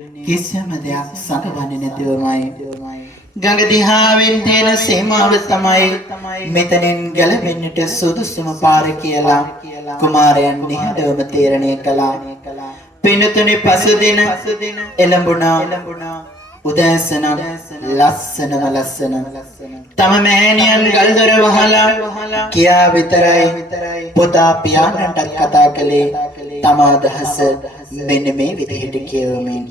කිසියම් දෙයක් සංගවන්නේ නැතිවමයි ගඟ දිහාවෙන් තේන සීමාව තමයි මෙතනින් ගැලවෙන්නට සුදුසුම පාර කියලා කුමාරයන් නිහඬවම තීරණය කළා. පින්තුනේ පසුදින එළඹුණා උදෑසන ලස්සන තම මෑණියන් ගල්දොර වහලා කියා විතරයි පුතා පියාණන්ටත් කතා කළේ තම අදහස මෙන්න මේ විදිහට කියවමින්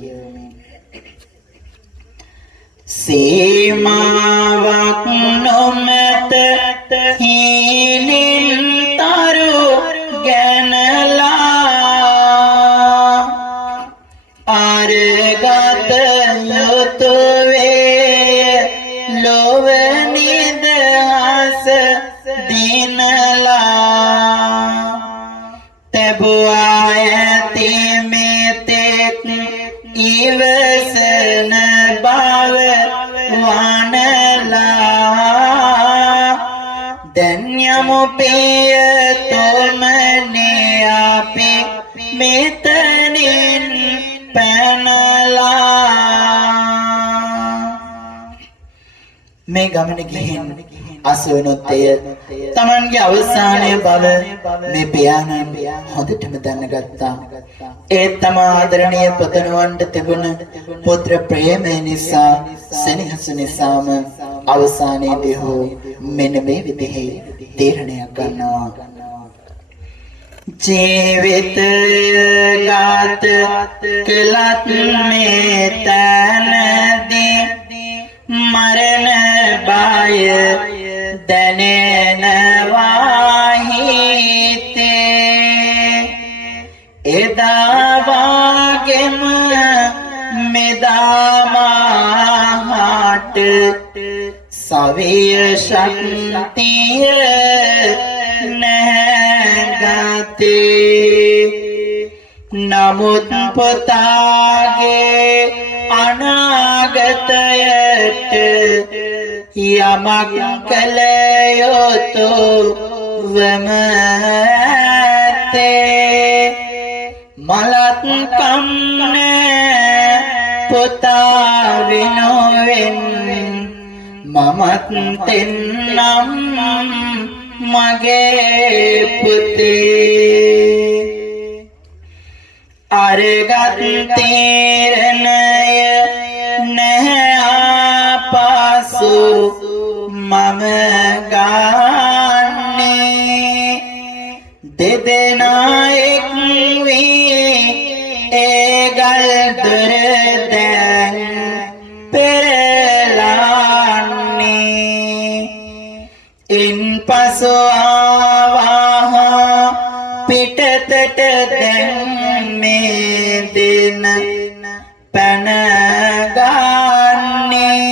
සීමාවක් නොමැත හීනින් තරු ගැනලා අරගත යුතුවේ ලොව නිදහස දිනලා තැබුවා ඇති මෙතෙක් ඉවසන බව වනලා දැන් යමු පියතුමනේ අපි මෙතනින් පැනලා මේ ගමන ගිහින් අසවනොත් එය තමන්ගේ අවසානයේ බව මේ පියාණන් හොඳටම දැනගත්තා. ඒ තම ආදරණීය පුතණුවන්ට තිබුණ පුත්‍ර ප්‍රේමය නිසා සෙනෙහස නිසාම අවසානයේදී හෝ මෙන්න මේ විදිහේ තීරණයක් ගන්නවා. ජීවිතය ගත කළත් මේ තැනදී මරණ බය දැනෙනවා හිතේ එදා වාගෙම මෙදා මාහට සවිය ශක්තිය නැගතේ නමුත් පුතාගේ අනාගතයට යමක් කළ යුතුවම ඇත්තේ මලත් කම්නේ පුතා වෙනුවෙන් මමත් දෙන්නම් මගේ පුතේ අරගත් තීරණය නැහැ ආපසු මම ගන්නේ දෙදෙනා එක් වී ඒ ගල්දොර දැන් පෙරලන්නේ ඉන්පසු ආවා පිටතට දැන් මේ දෙන පැන ගන්නේ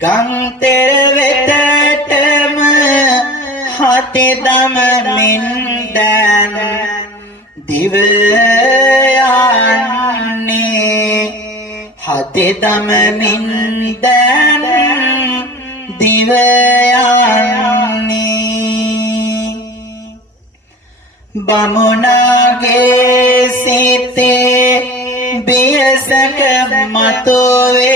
ගන්තර වෙතටම හති දමමින් දැන් දිව යන්නේ හති දමමින් දැන් දිව යන්නේ බමුණගේ සිතේ බියසක මතුවේ